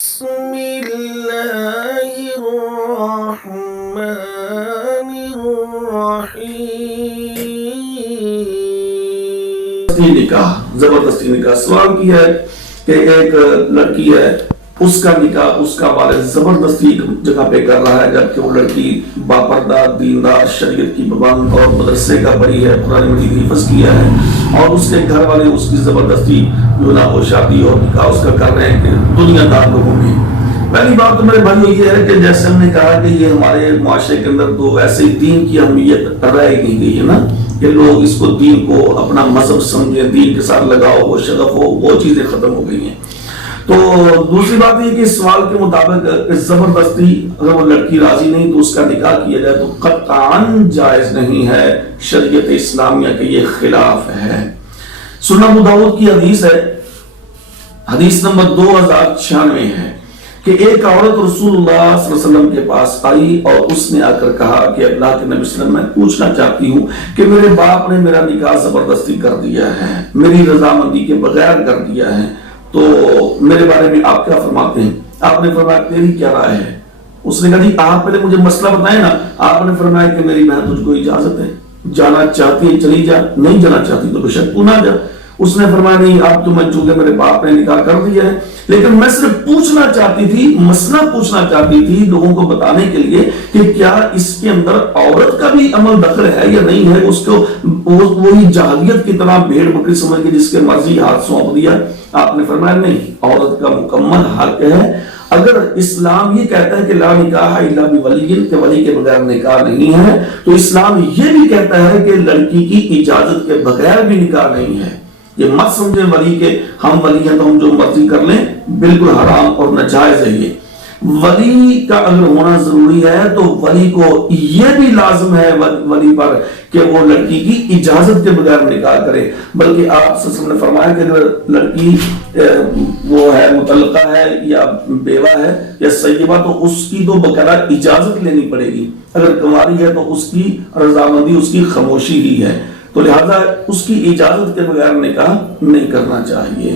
بسم اللہ الرحمن الرحیم۔ نکاح، زبردستی نکاح سوال کیا ہے کہ ایک لڑکی ہے، اس کا نکاح اس کا والد زبردستی ایک جگہ پہ کر رہا ہے، جبکہ وہ لڑکی باپردہ، دیندار، شریعت کی پابند اور مدرسے کا بڑی ہے، قرآن مجید حفظ کیا ہے، اور اس کے گھر والے اس کی زبردستی جو نا وہ شادی اور نکاح اس کا کر رہے ہیں کہ دنیا دار لوگوں کی۔ پہلی بات تو میرے بھائیو یہ ہے کہ جیسے ہم نے کہا کہ یہ ہمارے معاشرے کے اندر دو ایسے دین کی اہمیت رہ گئی ہے نا، کہ لوگ اس کو دین کو اپنا مذہب سمجھیں، دین کے ساتھ لگاؤ ہو، شغف ہو، وہ چیزیں ختم ہو گئی ہیں۔ تو دوسری بات یہ کہ اس سوال کے مطابق زبردستی اگر وہ لڑکی راضی نہیں تو اس کا نکاح کیا جائے تو قطعاً جائز نہیں ہے، شریعت اسلامیہ کے یہ خلاف ہے۔ سنن ابو داؤد کی حدیث ہے، حدیث نمبر 2096 ہے کہ ایک عورت رسول اللہ صلی اللہ علیہ وسلم کے پاس آئی اور اس نے آ کر کہا کہ اللہ کے نبی صلی اللہ علیہ وسلم میں پوچھنا چاہتی ہوں کہ میرے باپ نے میرا نکاح زبردستی کر دیا ہے، میری رضامندی کے بغیر کر دیا ہے، تو میرے بارے میں آپ کیا فرماتے ہیں؟ آپ نے فرمایا تیری کیا رائے ہے؟ اس نے کہا جی آپ پہلے مجھے مسئلہ بتائیں نا۔ آپ نے فرمایا کہ میری بہن تجھ کو اجازت ہے، جانا چاہتی ہے چلی جا، نہیں جانا چاہتی تو بے شک تو نہ جا۔ اس نے فرمایا نہیں اب تو میں چونکہ میرے باپ نے نکاح کر دیا ہے، لیکن میں صرف پوچھنا چاہتی تھی، مسئلہ پوچھنا چاہتی تھی لوگوں کو بتانے کے لیے کہ کیا اس کے اندر عورت کا بھی عمل دخل ہے یا نہیں ہے، اس کو وہی جاہلیت کی طرح بھیڑ بکری سمجھ کے جس کے مرضی ہاتھ سونپ دیا۔ آپ نے فرمایا نہیں، عورت کا مکمل حق ہے۔ اگر اسلام یہ کہتا ہے کہ لا نکاح الا بولی، کہ ولی کے بغیر نکاح نہیں ہے، تو اسلام یہ بھی کہتا ہے کہ لڑکی کی اجازت کے بغیر بھی نکاح نہیں ہے۔ یہ مت سمجھیں ولی کے ہم ولی ہیں تو ہم جو مرضی کر لیں، بالکل حرام اور ناجائز ہے یہ۔ ولی کا اگر ہونا ضروری ہے تو ولی کو یہ بھی لازم ہے ولی پر کہ وہ لڑکی کی اجازت کے بغیر نکاح کرے۔ بلکہ آپ صلی اللہ علیہ وسلم نے فرمایا کہ اگر لڑکی وہ ہے مطلقہ ہے یا بیوہ ہے یا سیبہ تو اس کی تو باقاعدہ اجازت لینی پڑے گی، اگر کنواری ہے تو اس کی رضامندی، اس کی خاموشی ہی ہے، تو لہذا اس کی اجازت کے بغیر نکاح نہیں کرنا چاہیے۔